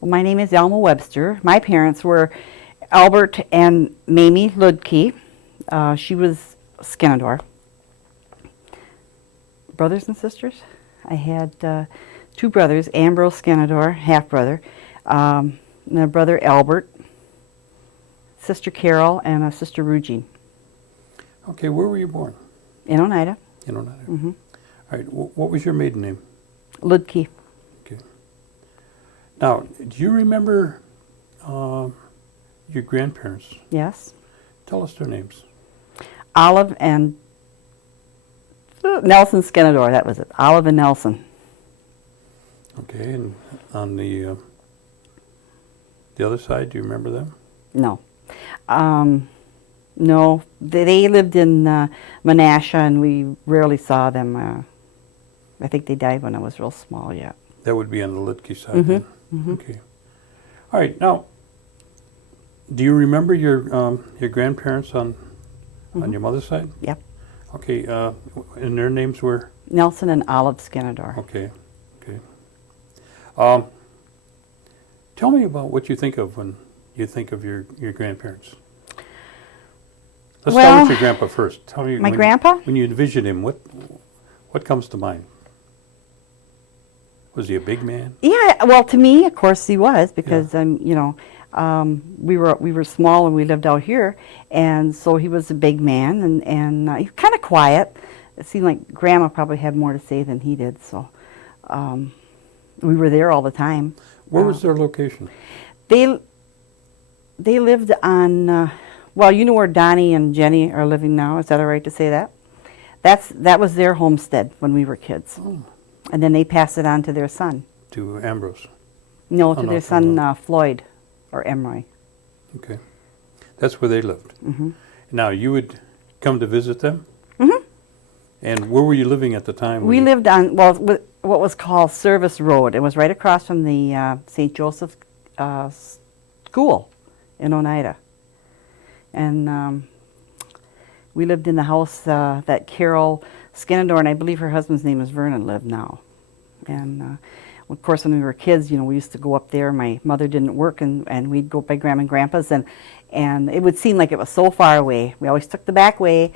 Well, my name is Alma Webster. My parents were Albert and Mamie Ludke. She was Skenador. Brothers and sisters? I had two brothers, Ambrose Skenador, half-brother, and a brother Albert, sister Carol, and a sister Rugine. Okay, where were you born? In Oneida. In Oneida. Mm-hmm. All right, what was your maiden name? Ludke. Okay. Now, do you remember your grandparents? Yes. Tell us their names. Olive and Nelson Skenador, that was it. Olive and Nelson. Okay, and on the other side, do you remember them? No. No, they lived in Menasha, and we rarely saw them. I think they died when I was real small yet. That would be on the Litke side. Mm-hmm. Then. Mm-hmm. Okay. All right. Now, do you remember your grandparents on your mother's side? Yep. Okay. And their names were? Nelson and Olive Skenador. Okay. Okay. Tell me about what you think of when you think of your grandparents. Let's start with your grandpa first. Tell me. My grandpa? When you envision him, what comes to mind? Was he a big man? Yeah, well, to me, of course, he was, because we were small and we lived out here, and so he was a big man, and he was kind of quiet. It seemed like Grandma probably had more to say than he did, so we were there all the time. Where was their location? They lived on, well, you know where Donnie and Jenny are living now. Is that all right to say that? That was their homestead when we were kids. Oh. And then they passed it on to their son. To Ambrose? No, to no, their son Floyd, or Emroy. Okay. That's where they lived. Mm-hmm. Now, you would come to visit them? Mm-hmm. And where were you living at the time? We lived on, well, what was called Service Road. It was right across from the St. Joseph School in Oneida. And we lived in the house that Carol Skenador, and I believe her husband's name is Vernon, lived now. And of course, when we were kids, we used to go up there. My mother didn't work, and we'd go by Grandma and Grandpa's, and it would seem like it was so far away. We always took the back way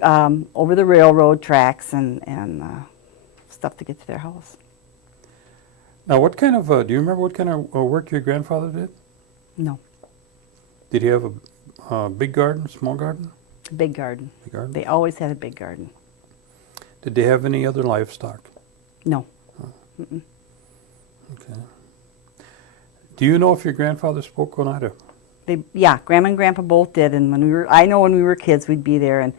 over the railroad tracks and stuff to get to their house. Now, what kind of, do you remember what kind of work your grandfather did? No. Did he have a big garden, small garden? Big garden. Big garden? They always had a big garden. Did they have any other livestock? No. Oh. Mm-mm. Okay. Do you know if your grandfather spoke Oneida? Yeah, Grandma and Grandpa both did, and I know when we were kids, we'd be there, and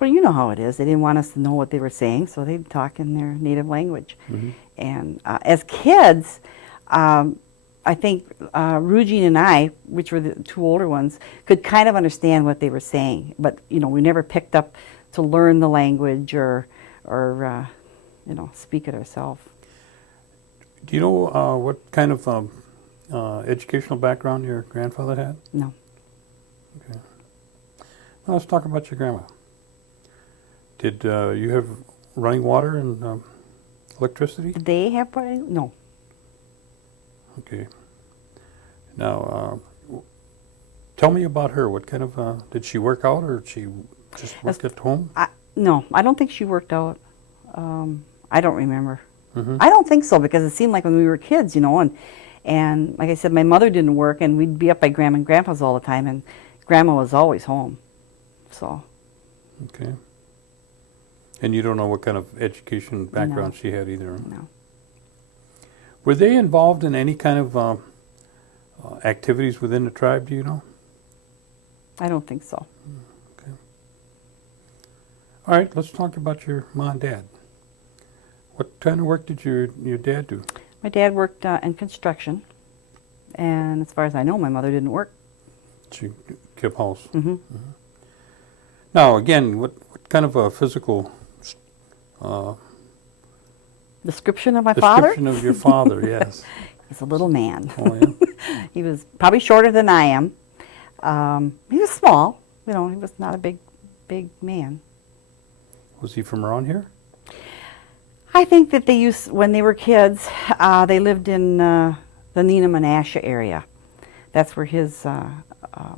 well, you know how it is. They didn't want us to know what they were saying, so they'd talk in their native language. Mm-hmm. And as kids, I think Rugine and I, which were the two older ones, could kind of understand what they were saying, but we never picked up to learn the language or speak it ourselves. Do you know what kind of educational background your grandfather had? No. Okay. Now let's talk about your grandma. Did you have running water and electricity? Did they have running? No. Okay. Now, tell me about her. What kind of, did she work out, or did she just work at home? No, I don't think she worked out. I don't remember. Mm-hmm. I don't think so, because it seemed like when we were kids, and like I said, my mother didn't work, and we'd be up by Grandma and Grandpa's all the time, and Grandma was always home. So. Okay. And you don't know what kind of education background she had either? No. Were they involved in any kind of activities within the tribe, do you know? I don't think so. Okay. All right, let's talk about your mom and dad. What kind of work did your dad do? My dad worked in construction, and as far as I know, my mother didn't work. She kept house. Mm-hmm. Mm-hmm. Now, again, what kind of a physical description of my father? Description of your father, yes. He's a little man. Oh, yeah? He was probably shorter than I am. He was small. He was not a big man. Was he from around here? I think that when they were kids, they lived in the Nina Menasha area. That's where his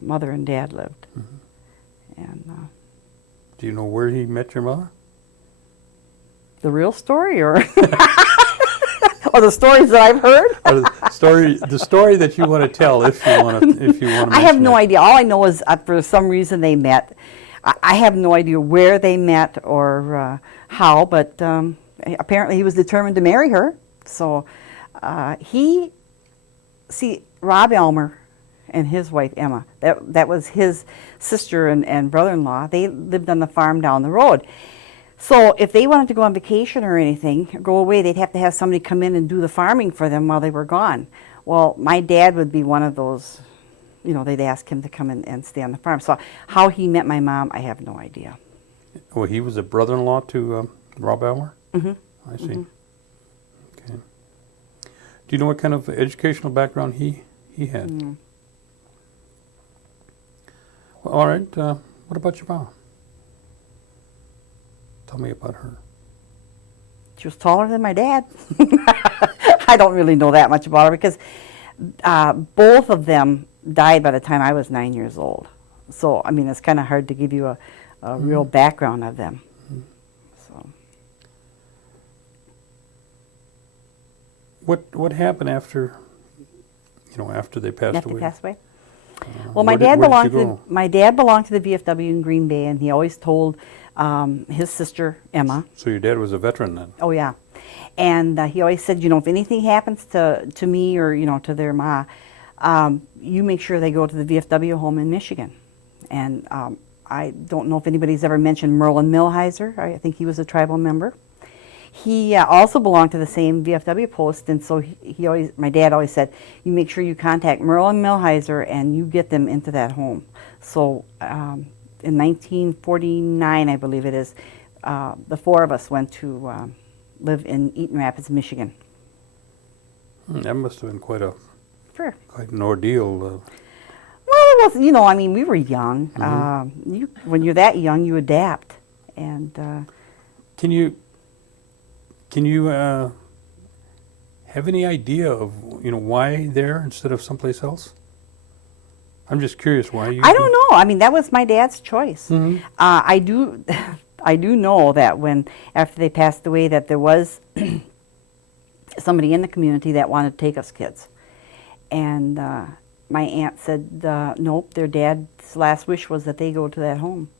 mother and dad lived. And Do you know where he met your mother? the real story, or or the stories that I've heard? Or the story that you want to tell, if you want to. I have no idea. All I know is for some reason they met. I have no idea where they met or how, but apparently he was determined to marry her. So Rob Elmer and his wife Emma, that was his sister and brother-in-law. They lived on the farm down the road. So if they wanted to go on vacation or anything, or go away, they'd have to have somebody come in and do the farming for them while they were gone. Well, my dad would be one of those, they'd ask him to come in and stay on the farm. So how he met my mom, I have no idea. Well, he was a brother-in-law to Rob Elmer? Mm-hmm. I see. Okay. Do you know what kind of educational background he had? Mm. Well, all right. What about your mom? Tell me about her. She was taller than my dad. I don't really know that much about her because both of them died by the time I was 9 years old. So, I mean, it's kind of hard to give you a real background of them. So, what happened after they passed after away? they passed away? Well, my dad belonged to the VFW in Green Bay, and he always told his sister Emma. So your dad was a veteran then? Oh yeah, and he always said, if anything happens to me or to their ma, you make sure they go to the VFW home in Michigan. And I don't know if anybody's ever mentioned Merlin Millheiser. I think he was a tribal member. He also belonged to the same VFW post, and so my dad always said, you make sure you contact Merlin Millheiser and you get them into that home. So in 1949, I believe it is, the four of us went to live in Eaton Rapids, Michigan. That must have been quite Sure. an ordeal. Well, it was, we were young. When you're that young, you adapt. And Can you have any idea of why there instead of someplace else? I'm just curious why you. I don't know. That was my dad's choice. Mm-hmm. I do know that after they passed away, that there was somebody in the community that wanted to take us kids, and my aunt said nope. Their dad's last wish was that they go to that home.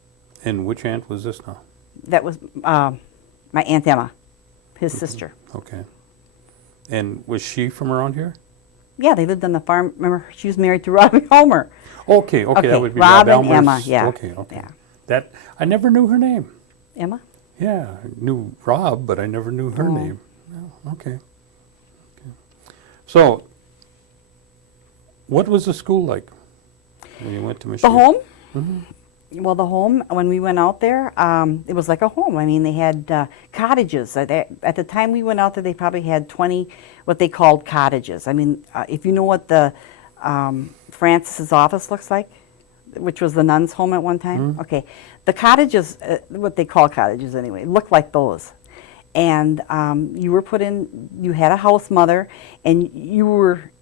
And which aunt was this now? That was my Aunt Emma, his sister. Okay. And was she from around here? Yeah, they lived on the farm. Remember, she was married to Robbie Homer. Okay, that would be Rob Rob and Elmer's. Emma, yeah. Okay. Yeah. That I never knew her name. Emma? Yeah, I knew Rob, but I never knew her name. Oh, okay. So, what was the school like when you went to Michigan? The home? Mm-hmm. Well, the home, when we went out there, it was like a home. They had cottages. At the time we went out there, they probably had 20 what they called cottages. If you know what the Francis's office looks like, which was the nuns' home at one time. Mm-hmm. Okay, the cottages, what they call cottages anyway, looked like those. And you were put in, you had a house mother, and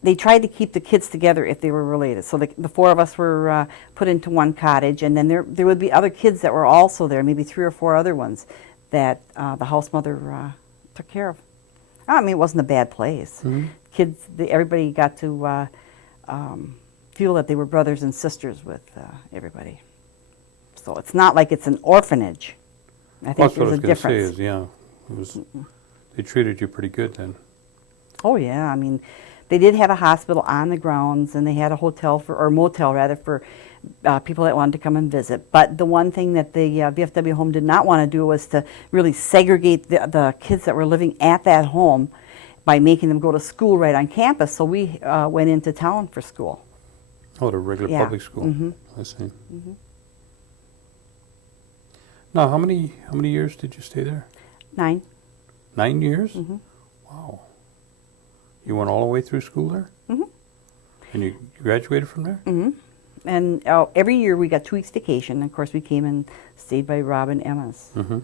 they tried to keep the kids together if they were related. So the four of us were put into one cottage, and then there would be other kids that were also there, maybe 3 or 4 other ones that the house mother took care of. It wasn't a bad place. Mm-hmm. Kids, everybody got to feel that they were brothers and sisters with everybody. So it's not like it's an orphanage. I think there's a difference. Say is, they treated you pretty good then. Oh yeah, they did have a hospital on the grounds, and they had a hotel or motel rather for people that wanted to come and visit. But the one thing that the VFW home did not want to do was to really segregate the kids that were living at that home by making them go to school right on campus. So we went into town for school. Oh, the regular public school. Mm-hmm. I see. Mm-hmm. Now, how many years did you stay there? 9. 9 years? Mm-hmm. Wow. You went all the way through school there? Mm-hmm. And you graduated from there? Mm-hmm. And every year we got 2 weeks vacation. Of course, we came and stayed by Rob and Emma's. Mm-hmm.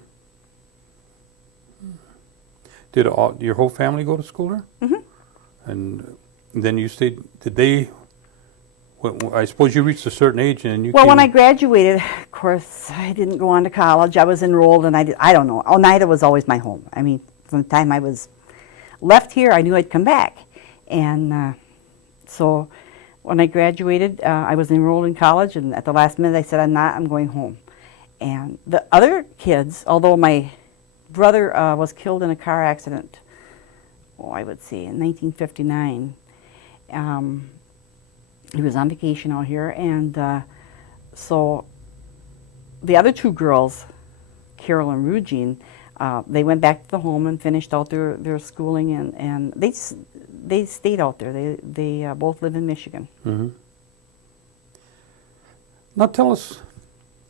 Did your whole family go to school there? Mm-hmm. And then you stayed. Did they? I suppose you reached a certain age and you. Well, came, when I graduated, of course, I didn't go on to college. I was enrolled, and I don't know. Oneida was always my home. I mean, from the time I was left here, I knew I'd come back. And so when I graduated, I was enrolled in college, and at the last minute I said, I'm going home. And the other kids, although my brother was killed in a car accident, I would say in 1959, he was on vacation out here, and so the other two girls, Carol and Rugine, they went back to the home and finished out their schooling, and they stayed out there. They both live in Michigan. Mm-hmm. Now tell us,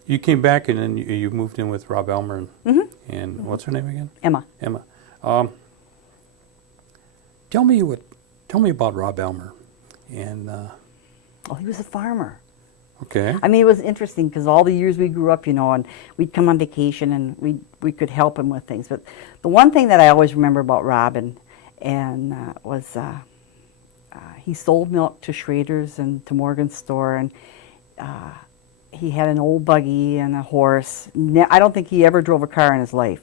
you came back and then you moved in with Rob Elmer and what's her name again? Emma. Emma. Tell me about Rob Elmer. And He was a farmer. okay. I mean, it was interesting because all the years we grew up, and we'd come on vacation and we could help him with things. But the one thing that I always remember about Rob was he sold milk to Schrader's and to Morgan's store, and he had an old buggy and a horse. I don't think he ever drove a car in his life,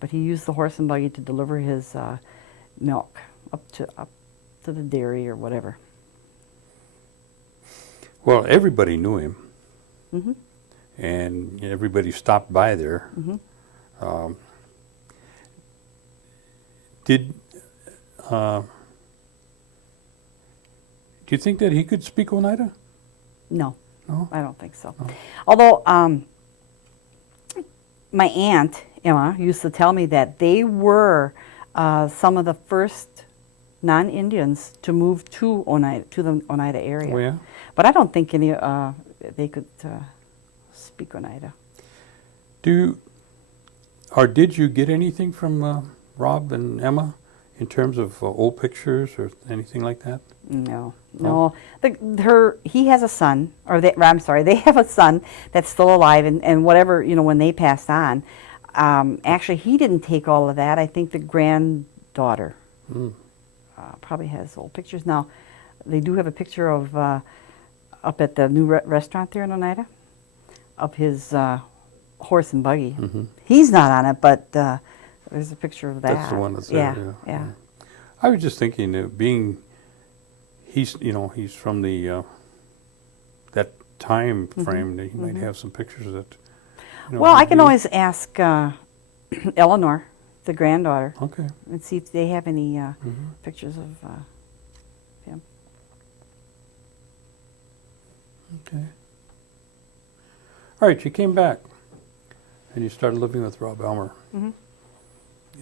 but he used the horse and buggy to deliver his milk up to the dairy or whatever. Well, everybody knew him, Mm-hmm. and everybody stopped by there. Mm-hmm. Do you think that he could speak Oneida? No. No? I don't think so. No. Although my aunt, Emma, used to tell me that they were some of the first non-Indians to move to the Oneida area. Oh, yeah? But I don't think they could speak Oneida. Did you get anything from Rob and Emma in terms of old pictures or anything like that? No. Oh. He has a son, they have a son that's still alive, and whatever, when they passed on, actually he didn't take all of that. I think the granddaughter probably has old pictures. Now, they do have a picture of, up at the new restaurant there in Oneida, of his horse and buggy. Mm-hmm. He's not on it, but there's a picture of that. That's the one that's there. Yeah. I was just thinking, he's from the that time frame that he might have some pictures that. Well, I can always ask Eleanor, the granddaughter, Okay. and see if they have any pictures of him. Okay. All right, you came back, and you started living with Rob Elmer. Mm-hmm.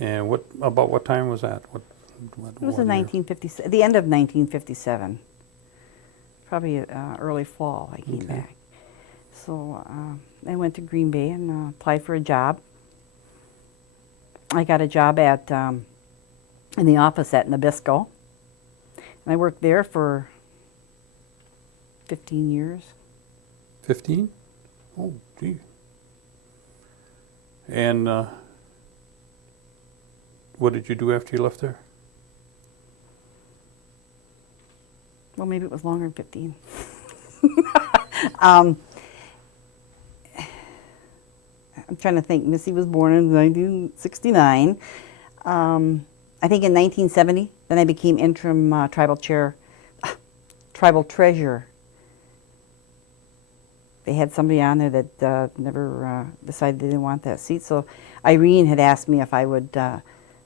And about what time was that? What It was year? the end of 1957. Probably early fall I came Okay. back. So I went to Green Bay and applied for a job. I got a job in the office at Nabisco. And I worked there for 15 years. 15? Oh, gee. And what did you do after you left there? Well, maybe it was longer than 15. I'm trying to think. Missy was born in 1969. I think in 1970, then I became interim tribal treasurer. They had somebody on there that never decided they didn't want that seat. So Irene had asked me if I would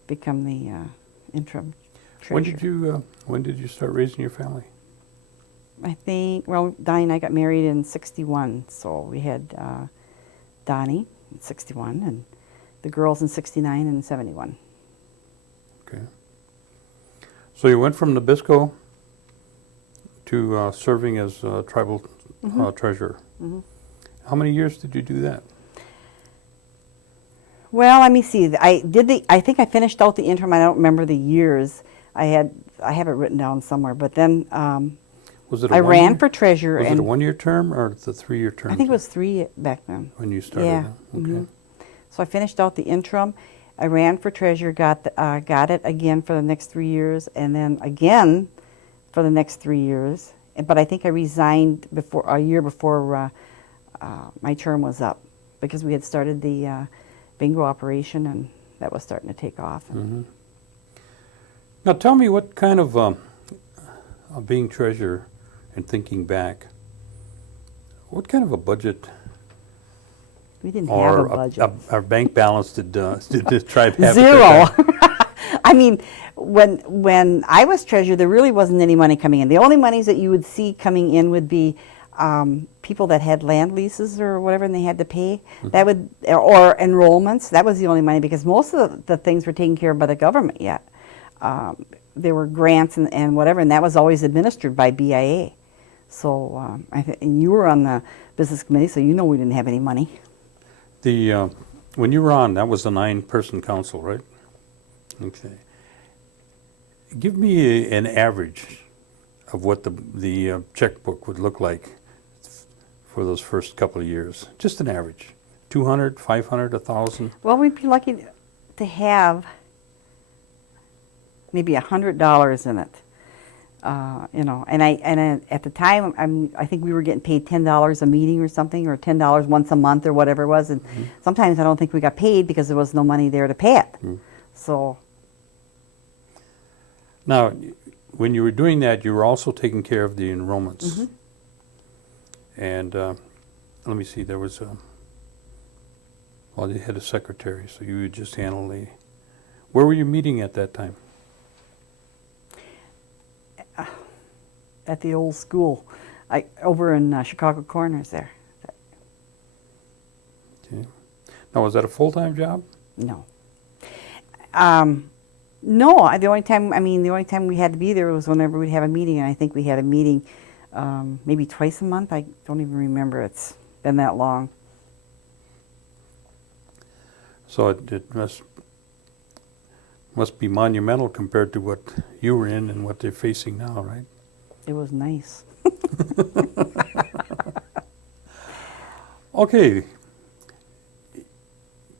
become the interim treasurer. When did you start raising your family? I think, Donnie and I got married in 61, so we had Donnie in 61 and the girls in 69 and 71. Okay. So you went from Nabisco to serving as tribal treasurer. Mm-hmm. How many years did you do that? Well, let me see. I think I finished out the interim. I don't remember the years. I have it written down somewhere. But then Was it I ran for treasurer. Was and it a 1-year term or the 3-year term? I think it was 3 back then. When you started. Yeah. Okay. Mhm. So I finished out the interim. I ran for treasurer, got it again for the next 3 years, and then again for the next 3 years. But I think I resigned a year before my term was up, because we had started the bingo operation, and that was starting to take off. Mm-hmm. Now tell me, what kind of being treasurer and thinking back, what kind of a budget We didn't have a budget. Our bank balance did the tribe have? Zero. I mean, when I was treasurer, there really wasn't any money coming in. The only monies that you would see coming in would be people that had land leases or whatever, and they had to pay. That would, or enrollments. That was the only money, because most of the things were taken care of by the government yet. There were grants and whatever, and that was always administered by BIA. So, and you were on the business committee, so you know we didn't have any money. When you were on, that was the 9-person council, right? Okay. Give me an average of what the checkbook would look like for those first couple of years. Just an average. 200, 500, 1,000? Well, we'd be lucky to have maybe $100 in it. You know, and at the time, I think we were getting paid $10 a meeting or something, or $10 once a month or whatever it was. And sometimes I don't think we got paid because there was no money there to pay it. So. Now, when you were doing that, you were also taking care of the enrollments. And let me see, there was well, they had a secretary, so you would just handle where were you meeting at that time? At the old school, over in Chicago Corners there. Okay. Now, was that a full-time job? No. No, the only time we had to be there was whenever we'd have a meeting, and I think we had a meeting maybe twice a month. I don't even remember. It's been that long. So it must be monumental compared to what you were in and what they're facing now, right? It was nice. Okay.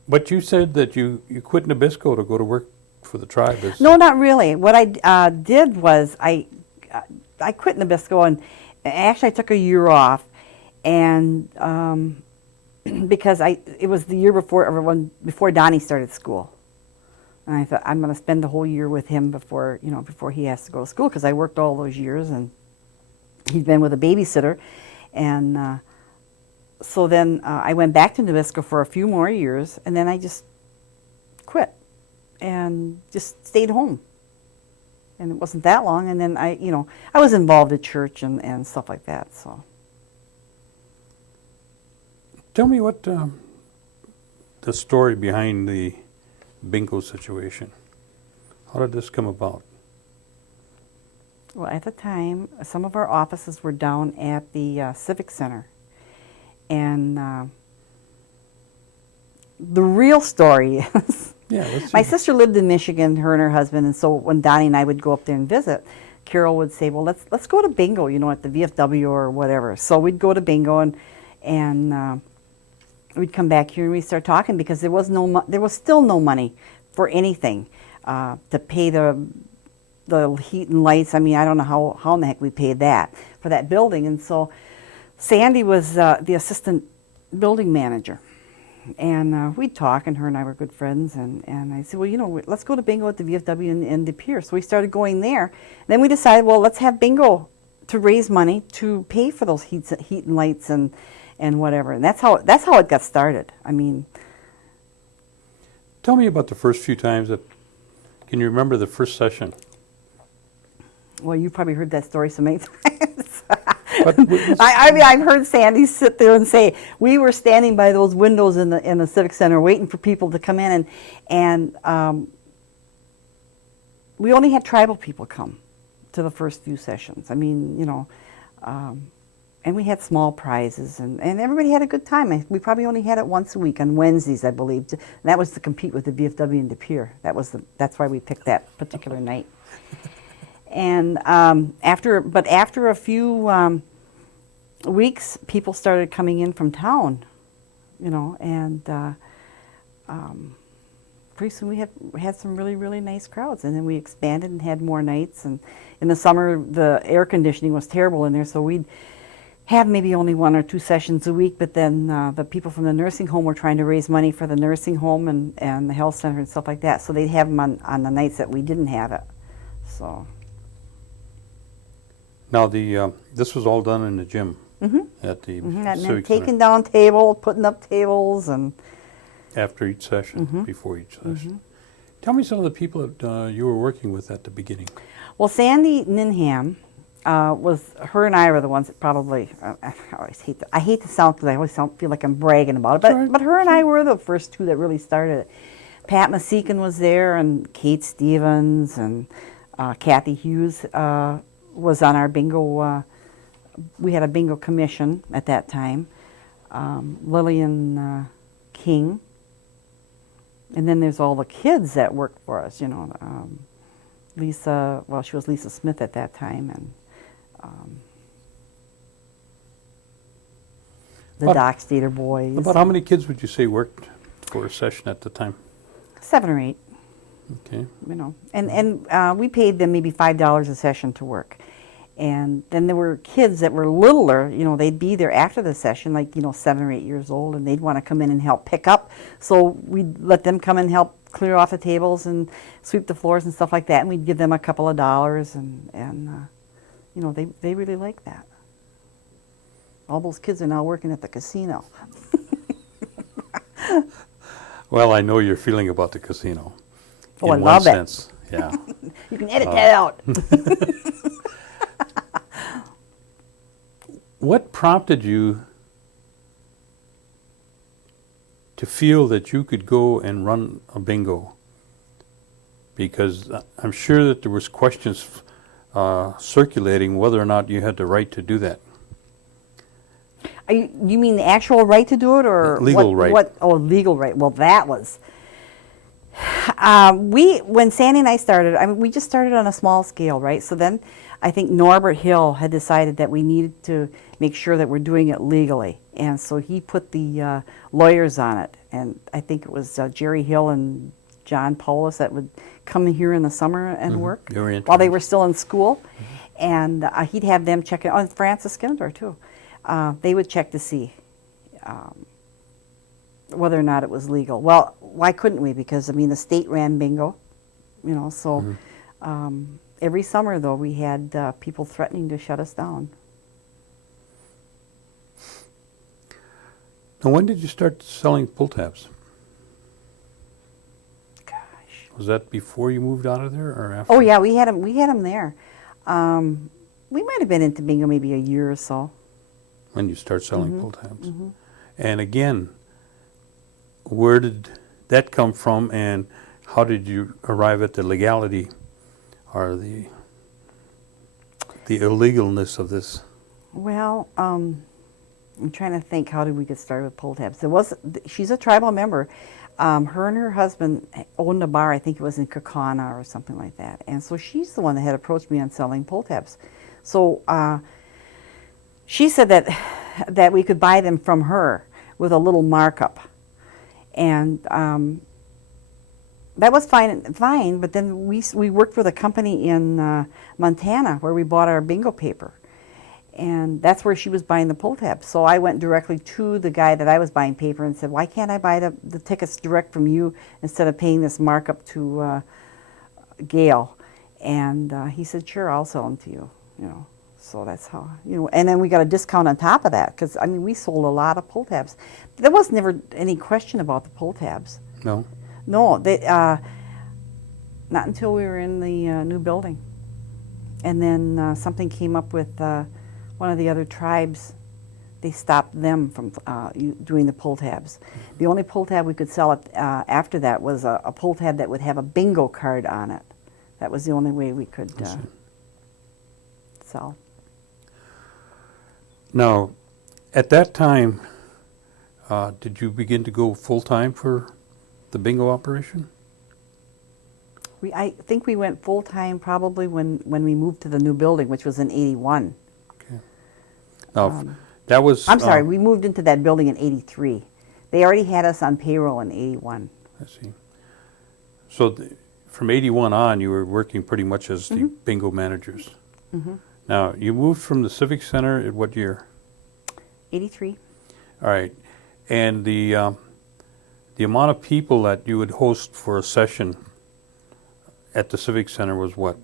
But you said that you quit Nabisco to go to work for the tribe. No, not really. What I did was I quit Nabisco, and actually I took a year off, and because it was the year before Donnie started school. And I thought, I'm going to spend the whole year with him before he has to go to school, because I worked all those years, and he'd been with a babysitter. And so then I went back to Nabisco for a few more years, and then I just quit and just stayed home. And it wasn't that long, and then I was involved at church and stuff like that. So, tell me what the story behind the bingo situation. How did this come about? Well, at the time, some of our offices were down at the Civic Center. And the real story is, my sister lived in Michigan, her and her husband, and so when Donnie and I would go up there and visit, Carol would say, well, let's go to bingo, at the VFW or whatever. So we'd go to bingo, and we'd come back here and we'd start talking, because there was still no money for anything to pay the heat and lights. I mean, I don't know how in the heck we paid that for that building. And so Sandy was the assistant building manager, and we'd talk, and her and I were good friends, and I said, well, let's go to bingo at the VFW in De Pere. So we started going there. And then we decided, well, let's have bingo to raise money to pay for those heat and lights and whatever. And that's how it got started. I mean, tell me about the first few times can you remember the first session? Well, you probably heard that story so many times. I've heard Sandy sit there and say, we were standing by those windows in the Civic Center waiting for people to come in, and we only had tribal people come to the first few sessions. I mean, and we had small prizes, and everybody had a good time. We probably only had it once a week on Wednesdays, I believe, and that was to compete with the VFW in De Pere. That's why we picked that particular night. And after a few weeks, people started coming in from town, and pretty soon we had some really, really nice crowds. And then we expanded and had more nights. And in the summer, the air conditioning was terrible in there, so we'd have maybe only 1 or 2 sessions a week. But then the people from the nursing home were trying to raise money for the nursing home and the health center and stuff like that. So they'd have them on the nights that we didn't have it. So. Now, this was all done in the gym at the And then Civic taking Center down tables, putting up tables, and after each session, before each session. Tell me some of the people that you were working with at the beginning. well, Sandy Ninham was, her and I were the ones that probably, I always I hate to sound, because I always feel like I'm bragging about it, but, Right. but her and I were the first two that really started it. Pat Masekin was there, and Kate Stevens, and Kathy Hughes was on our bingo. We had a bingo commission at that time. Lillian King. And then there's all the kids that worked for us, you know. Lisa, well, she was Lisa Smith at that time, and the Dock Stater boys. About how many kids would you say worked for a session at the time? 7 or 8, Okay. you know. And we paid them maybe $5 a session to work. And then there were kids that were littler, you know, they'd be there after the session, like, you know, 7 or 8 years old, and they'd want to come in and help pick up. So we'd let them come and help clear off the tables and sweep the floors and stuff like that, and we'd give them a couple of dollars, and you know, they really liked that. All those kids are now working at the casino. Well, I know your feeling about the casino. Oh, in I love one it. sense, yeah. You can edit that out. What prompted you to feel that you could go and run a bingo? Because I'm sure that there was questions circulating whether or not you had the right to do that. You mean the actual right to do it, or Legal right. Oh, legal right. Well, that was. When Sandy and I started, I mean, we just started on a small scale, right? So then I think Norbert Hill had decided that we needed to make sure that we're doing it legally. And so he put the lawyers on it. And I think it was Jerry Hill and John Paulus that would come in here in the summer and work They were while they interns. were still in school. And he'd have them check it. Oh, and Francis Skindor, too. They would check to see whether or not it was legal. Well, why couldn't we? Because, I mean, the state ran bingo, you know, so every summer, though, we had people threatening to shut us down. Now, when did you start selling pull tabs? Gosh. Was that before you moved out of there or after? Oh, yeah, we had them there. We might have been into bingo maybe a year or so. When you start selling pull tabs. And again, where did that come from, and how did you arrive at the legality or the illegalness of this? Well, I'm trying to think, how did we get started with pull tabs? She's a tribal member. Her and her husband owned a bar, I think it was in Kakana or something like that. And so she's the one that had approached me on selling pull tabs. So she said that we could buy them from her with a little markup. And that was fine, but then we worked with a company in Montana where we bought our bingo paper. And that's where she was buying the pull tabs. So I went directly to the guy that I was buying paper and said, why can't I buy the tickets direct from you instead of paying this markup to Gail? And he said, sure, I'll sell them to you, you know. So that's how, you know, and then we got a discount on top of that, because, I mean, we sold a lot of pull tabs. There was never any question about the pull tabs. No? No, not until we were in the new building. And then something came up with one of the other tribes. They stopped them from doing the pull tabs. The only pull tab we could sell after that was a pull tab that would have a bingo card on it. That was the only way we could sell. Now, at that time, did you begin to go full-time for the bingo operation? I think we went full-time probably when we moved to the new building, which was in '81. Okay. Now, that was... I'm sorry, we moved into that building in '83. They already had us on payroll in '81. I see. So from 81 on, you were working pretty much as the bingo managers. Now, you moved from the Civic Center at what year? 83. All right. And the amount of people that you would host for a session at the Civic Center was what?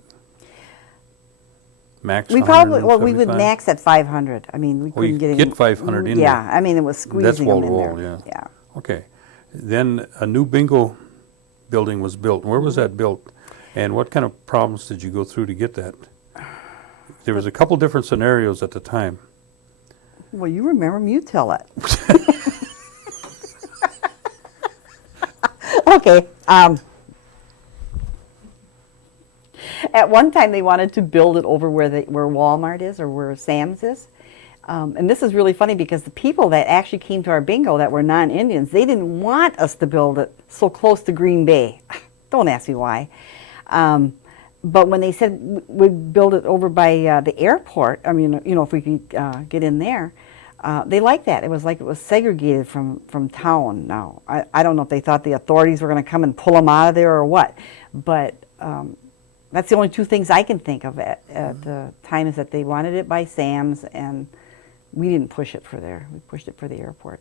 Max We probably, well, we would 175? max at 500. I mean, we Oh, you couldn't get any. get 500 in Yeah, there. I mean, it was That's squeezing wall them to in wall, there. yeah. Yeah. Okay. Then a new bingo building was built. Where was that built? And what kind of problems did you go through to get that? There was a couple different scenarios at the time. Well, you remember them, you tell it. Okay. At one time, they wanted to build it over where Walmart is or where Sam's is. And this is really funny because the people that actually came to our bingo that were non-Indians, they didn't want us to build it so close to Green Bay. Don't ask me why. But when they said we'd build it over by the airport, I mean, you know, if we could get in there, they liked that. It was like it was segregated from town now. I don't know if they thought the authorities were going to come and pull them out of there or what. But that's the only two things I can think of at the time, is that they wanted it by Sam's, and we didn't push it for there. We pushed it for the airport.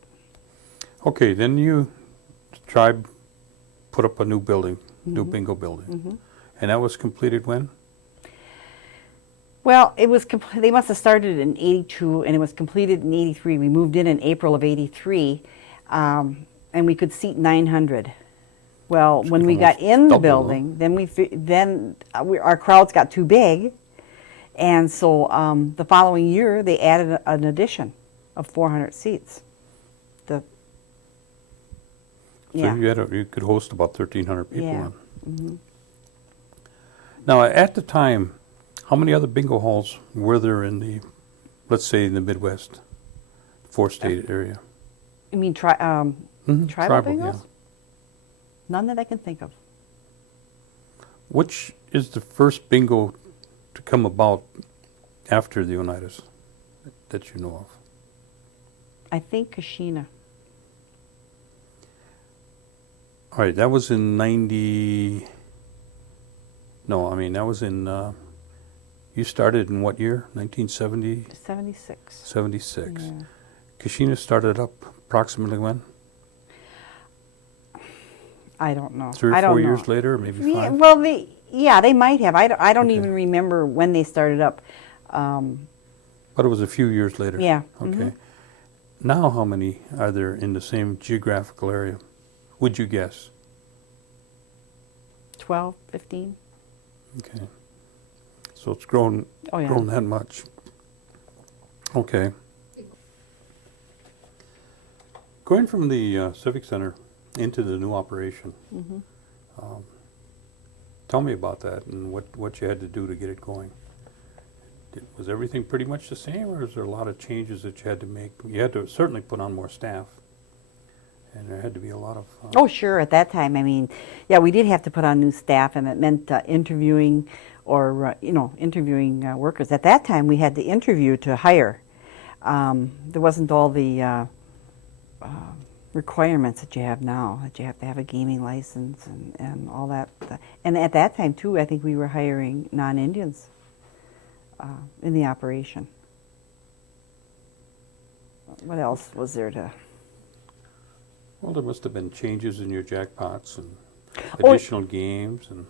Okay, then the tribe put up a new building, new bingo building. And that was completed when? Well, it was they must have started in 82, and it was completed in 83. We moved in April of 83, and we could seat 900. Well, when we got in the building, then our crowds got too big, and so the following year they added an addition of 400 seats. So you could host about 1,300 people. Yeah. Now, at the time, how many other bingo halls were there in the, let's say, in the Midwest, four-state area? You mean tribal bingos? Yeah. None that I can think of. Which is the first bingo to come about after the Oneidas that you know of? I think Kashina. All right, that was in 90... No, I mean, that was in... you started in what year? 1970? 76. 76. Yeah. Kashina started up approximately when? I don't know. 3 or 4 years later, maybe 5? Yeah, well, they might have. I don't even remember when they started up. But it was a few years later. Yeah. Okay. Now how many are there in the same geographical area, would you guess? 12, 15. Okay. So it's grown, grown that much. Okay. Going from the Civic Center into the new operation, tell me about that and what you had to do to get it going. Was everything pretty much the same, or is there a lot of changes that you had to make? You had to certainly put on more staff, and there had to be a lot of... Oh, sure, at that time. I mean, yeah, we did have to put on new staff, and it meant interviewing or, interviewing workers. At that time, we had to interview to hire. There wasn't all the requirements that you have now, that you have to have a gaming license and all that. And at that time, too, I think we were hiring non-Indians in the operation. What else was there to... Well, there must have been changes in your jackpots and additional games and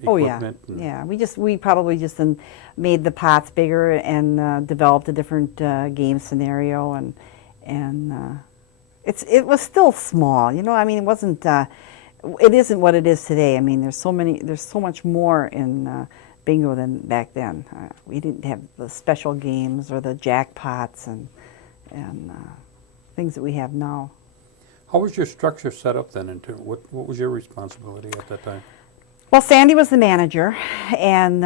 equipment. Yeah. We probably just made the pots bigger and developed a different game scenario, and it was still small. I mean, it wasn't. It isn't what it is today. I mean, there's so much more in bingo than back then. We didn't have the special games or the jackpots and things that we have now. How was your structure set up then? What was your responsibility at that time? Well, Sandy was the manager, and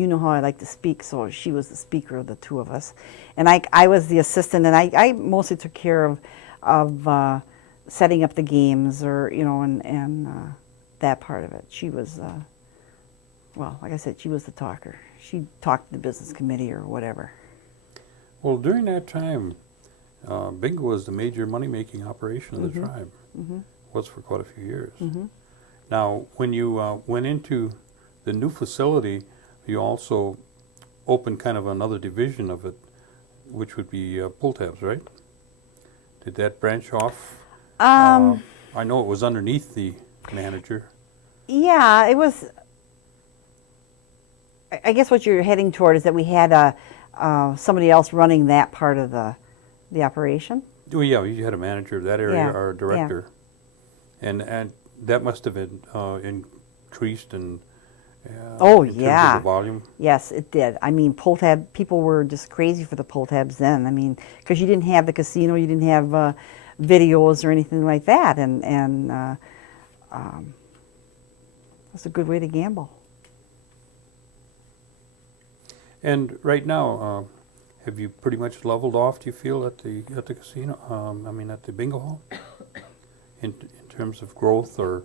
you know how I like to speak, so she was the speaker of the two of us, and I was the assistant, and I mostly took care of setting up the games, or and that part of it. She was, well, like I said, she was the talker. She talked to the business committee or whatever. Well, during that time, bingo was the major money-making operation of the tribe. Was for quite a few years. Now, when you went into the new facility, you also opened kind of another division of it, which would be pull tabs, right? Did that branch off? I know it was underneath the manager. Yeah, it was. I guess what you're heading toward is that we had somebody else running that part of the operation. Oh, yeah, you had a manager of that area, Yeah, or a director. And that must have been increased in Oh, in terms yeah. of the volume. Yes, it did. I mean, pull tab, people were just crazy for the pull tabs then. I mean, because you didn't have the casino, you didn't have videos or anything like that, and it's a good way to gamble. And right now, have you pretty much leveled off, do you feel, at the casino? I mean, at the bingo hall? In terms of growth or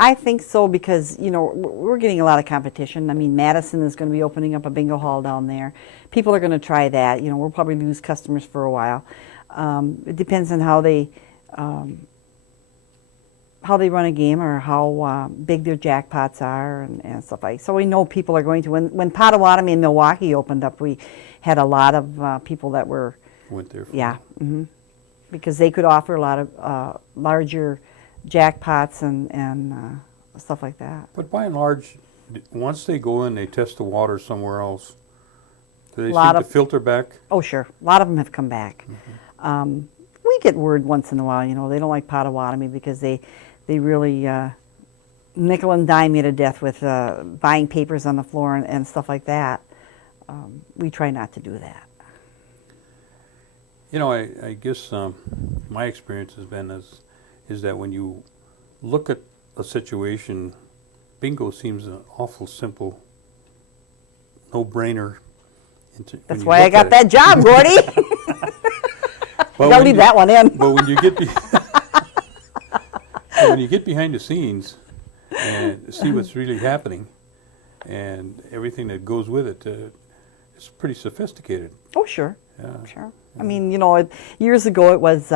I think so, because we're getting a lot of competition. I mean, Madison is going to be opening up a bingo hall down there. People are going to try that. We'll probably lose customers for a while. It depends on how they run a game, or how big their jackpots are, and stuff like. So we know people are going to. When Potawatomi and Milwaukee opened up, we had a lot of people that were went there for yeah, because they could offer a lot of larger jackpots and stuff like that. But by and large, once they go in, they test the water somewhere else. Do they Lot seem of- to filter back? Oh, sure. A lot of them have come back. We get word once in a while, they don't like Potawatomi because they really nickel and dime you to death with buying papers on the floor and stuff like that. We try not to do that. I guess my experience has been is that when you look at a situation, bingo seems an awful simple, no-brainer. That's why I got that job, Gordy. Well, You gotta leave that one in. But when you get when you get behind the scenes and see what's really happening and everything that goes with it, it's pretty sophisticated. Oh, sure. Yeah. Sure. I mean, years ago it was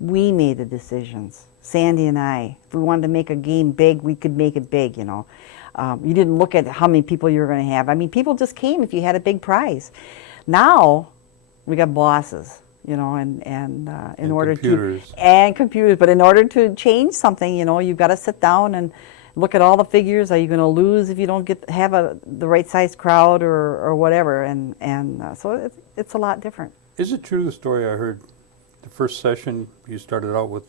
we made the decisions. Sandy and I. If we wanted to make a game big, we could make it big. You didn't look at how many people you were going to have. I mean, people just came if you had a big prize. Now we got bosses. In order computers. and computers. But in order to change something, you've got to sit down and look at all the figures. Are you going to lose if you don't have the right sized crowd or whatever? And so it's a lot different. Is it true, the story I heard, the first session you started out with,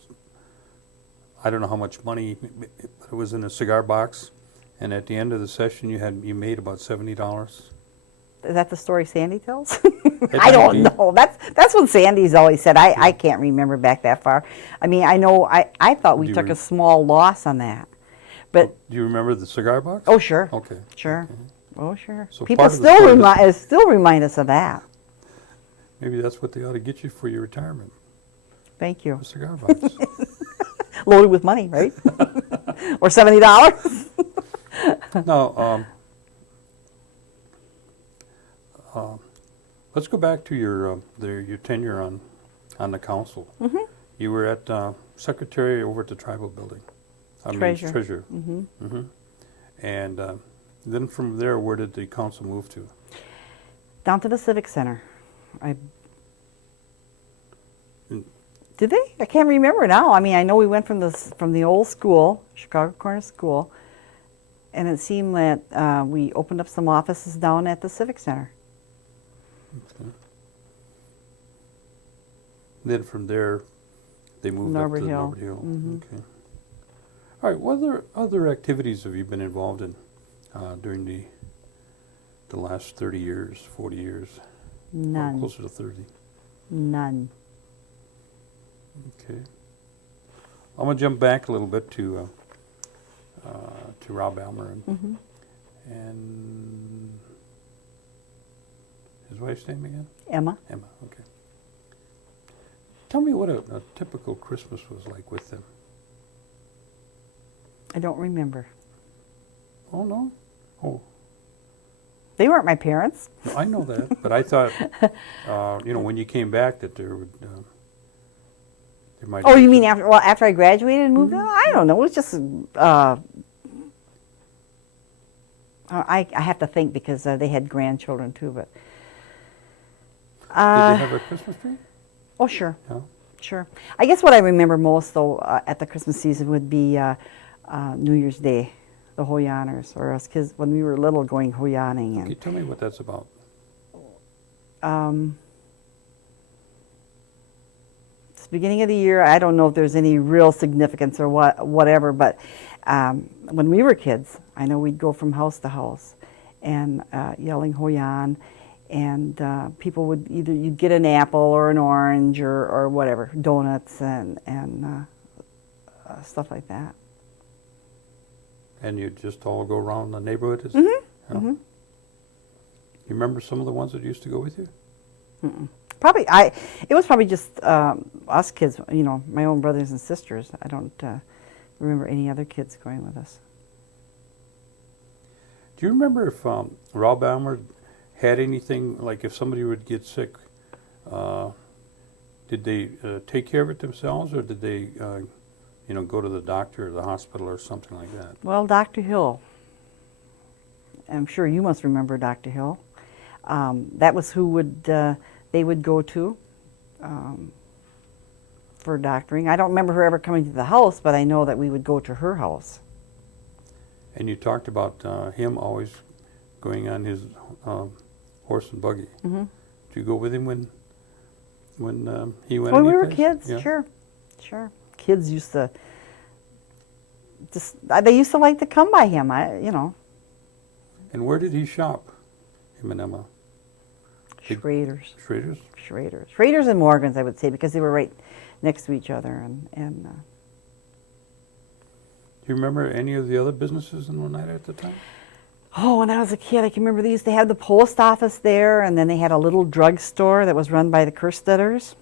I don't know how much money, but it was in a cigar box, and at the end of the session you made about $70? Is that the story Sandy tells? It I don't might be. know. That's what Sandy's always said. I can't remember back that far. I mean, I know I thought we Do you took re- a small loss on that. But Do you remember the cigar box? oh, sure. Okay. Sure. Okay. Oh, sure. So People part of the story still remind us of that. Maybe that's what they ought to get you for your retirement, Thank you. a cigar box. Loaded with money, right? Or $70. Now, let's go back to your tenure on the council. Mm-hmm. You were at secretary over at the tribal building. Treasurer. Treasurer. Mm-hmm. And then from there, where did the council move to? Down to the Civic Center. Mm. Did they? I can't remember now. I mean, I know we went from the old school, Chicago Corner School, and it seemed that we opened up some offices down at the Civic Center. Okay. Then from there, they moved up Norbert to Hill. Norbert Hill. Mhm. Okay. All right. What other activities have you been involved in during the last 30 years, 40 years? Or None. closer to 30. None. Okay. I'm gonna jump back a little bit to Rob Almer Mm-hmm. and his wife's name again? Emma. Emma. Okay. Tell me what a typical Christmas was like with them. I don't remember. Oh no. Oh, They weren't my parents. no, I know that, but I thought, when you came back, that there would There might Oh, be you mean some- after I graduated and moved on? I don't know. It was just I have to think because they had grandchildren too. But Did they have a Christmas tree? oh, sure, No. sure. I guess what I remember most though at the Christmas season would be New Year's Day, the Hoyaners, or us kids when we were little going Hoyaning. Okay, tell me what that's about. It's the beginning of the year. I don't know if there's any real significance or whatever, but when we were kids, I know we'd go from house to house and yelling Hoyan, and people would you'd get an apple or an orange or whatever, donuts and stuff like that. And you just all go around the neighborhood? Mm-hmm. Yeah. Mm-hmm. You remember some of the ones that used to go with you? Mm-mm. Probably, it was probably just us kids, you know, my own brothers and sisters. I don't remember any other kids going with us. Do you remember if Rob Almer had anything, like if somebody would get sick, did they take care of it themselves, or did they, you know, go to the doctor or the hospital or something like that? Well, Dr. Hill, I'm sure you must remember Dr. Hill. That was who they would go to for doctoring. I don't remember her ever coming to the house, but I know that we would go to her house. And you talked about him always going on his horse and buggy. Mm-hmm. Did you go with him when he went? When we were anyplace? kids, Yeah. sure. Kids used to they used to like to come by him. You know. And where did he shop, him and Emma? Schrader's. Schrader's? Schrader's and Morgan's, I would say, because they were right next to each other. And Do you remember any of the other businesses in Oneida at the time? oh, when I was a kid, I can remember they used to have the post office there, and then they had a little drugstore that was run by the Kerstetters.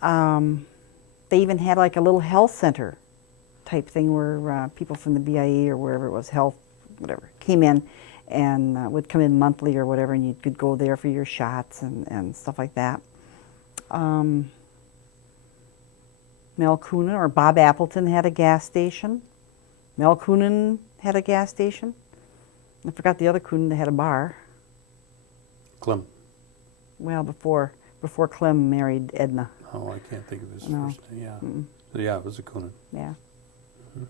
They even had like a little health center type thing where people from the BIE or wherever it was, health, whatever, came in and would come in monthly or whatever, and you could go there for your shots and stuff like that. Mel Coonan or Bob Appleton had a gas station. Mel Coonan had a gas station. I forgot the other Coonan that had a bar. Clem. Well, before Clem married Edna. Oh, I can't think of his No. first name. Yeah. Mm-mm. So, yeah, it was a Coonan. Yeah. Mhm.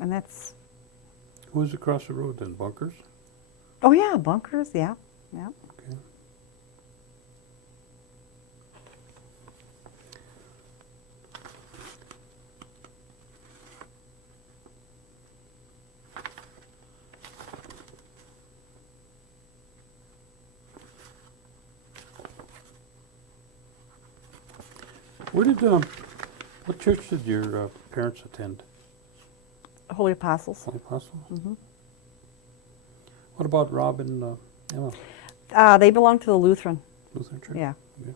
And that's, Who was across the road then? Bunkers? oh yeah, Bunkers, yeah. Okay. Where did what church did your parents attend? Holy Apostles. Holy Apostles? Hmm. What about Rob and Emma? They belong to the Lutheran. Lutheran Church? Yeah. Okay.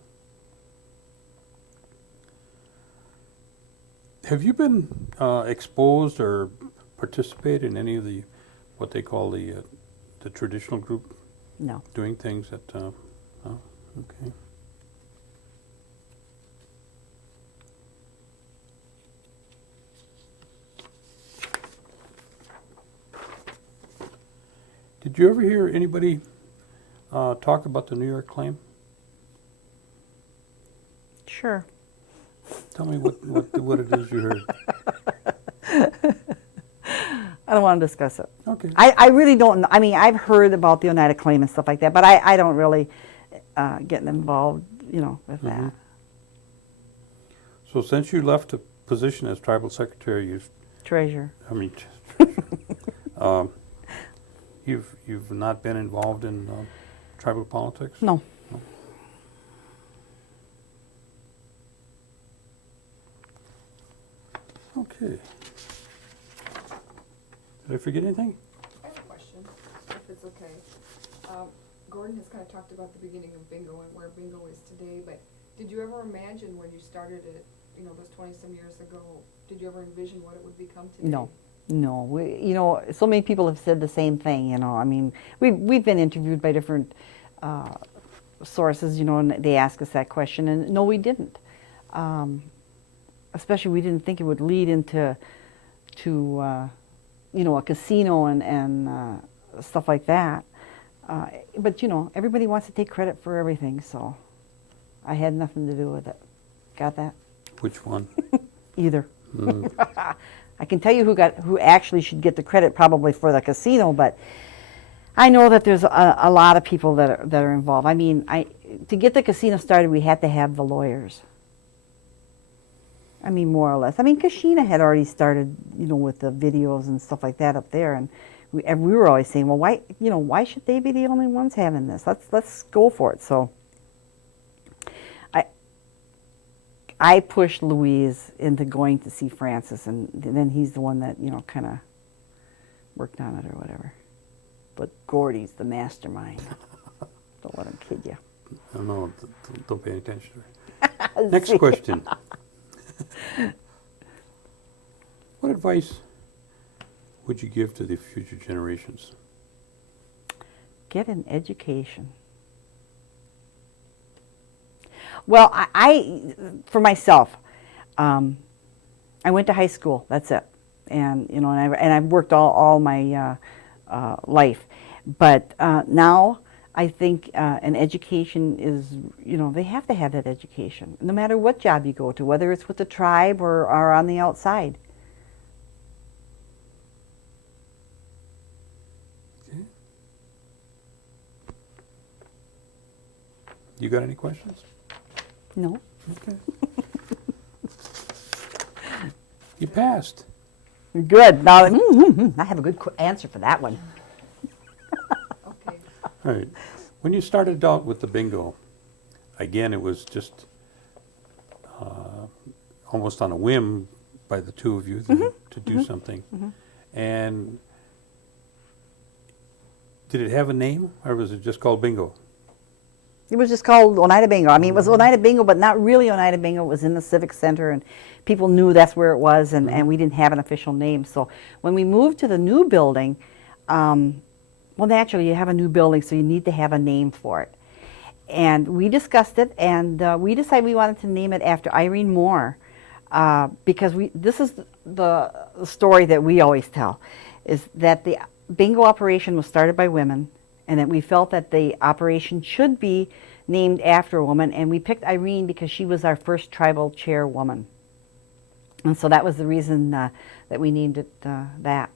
Have you been exposed or participated in any of the what they call the traditional group No. doing things that? Oh, okay. Did you ever hear anybody talk about the New York claim? Sure. Tell me what it is you heard. I don't want to discuss it. Okay. I really don't. I mean, I've heard about the Oneida claim and stuff like that, but I don't really get involved, you know, with that. So since you left the position as tribal secretary, Treasure. you've not been involved in tribal politics? No. Okay. Did I forget anything? I have a question, if it's okay. Gordon has kind of talked about the beginning of bingo and where bingo is today, but did you ever imagine when you started it, you know, those 20-some years ago, did you ever envision what it would become today? No. You know, so many people have said the same thing. You know, I mean, we've been interviewed by different sources. You know, and they ask us that question, and no, we didn't. especially we didn't think it would lead into you know, a casino and stuff like that. But you know, everybody wants to take credit for everything, so I had nothing to do with it. Got that? Which one? Either. Mm. I can tell you who actually should get the credit probably for the casino, but I know that there's a lot of people that are involved. I mean, to get the casino started, we had to have the lawyers. I mean, more or less. I mean, Kashina had already started, you know, with the videos and stuff like that up there, and we were always saying, well, why should they be the only ones having this? Let's go for it. So I pushed Louise into going to see Francis, and then he's the one that, you know, kind of worked on it or whatever. But Gordy's the mastermind. Don't let him kid you. No, don't pay any attention to it. Next question. What advice would you give to the future generations? Get an education. Well, I for myself, I went to high school. That's it, and you know, and I've worked all my life, but now I think an education is, you know, they have to have that education, no matter what job you go to, whether it's with the tribe or on the outside. Okay. You got any questions? No. Okay. You passed. Good. Now, I have a good answer for that one. Okay. All right. When you started out with the bingo, again, it was just almost on a whim by the two of you to do something. And did it have a name, or was it just called bingo? It was just called Oneida Bingo. I mean, it was Oneida Bingo, but not really Oneida Bingo. It was in the Civic Center, and people knew that's where it was, and we didn't have an official name. So when we moved to the new building, well, naturally, you have a new building, so you need to have a name for it. And we discussed it, and we decided we wanted to name it after Irene Moore, because this is the story that we always tell, is that the bingo operation was started by women, and that we felt that the operation should be named after a woman, and we picked Irene because she was our first tribal chairwoman. And so that was the reason that we named it that.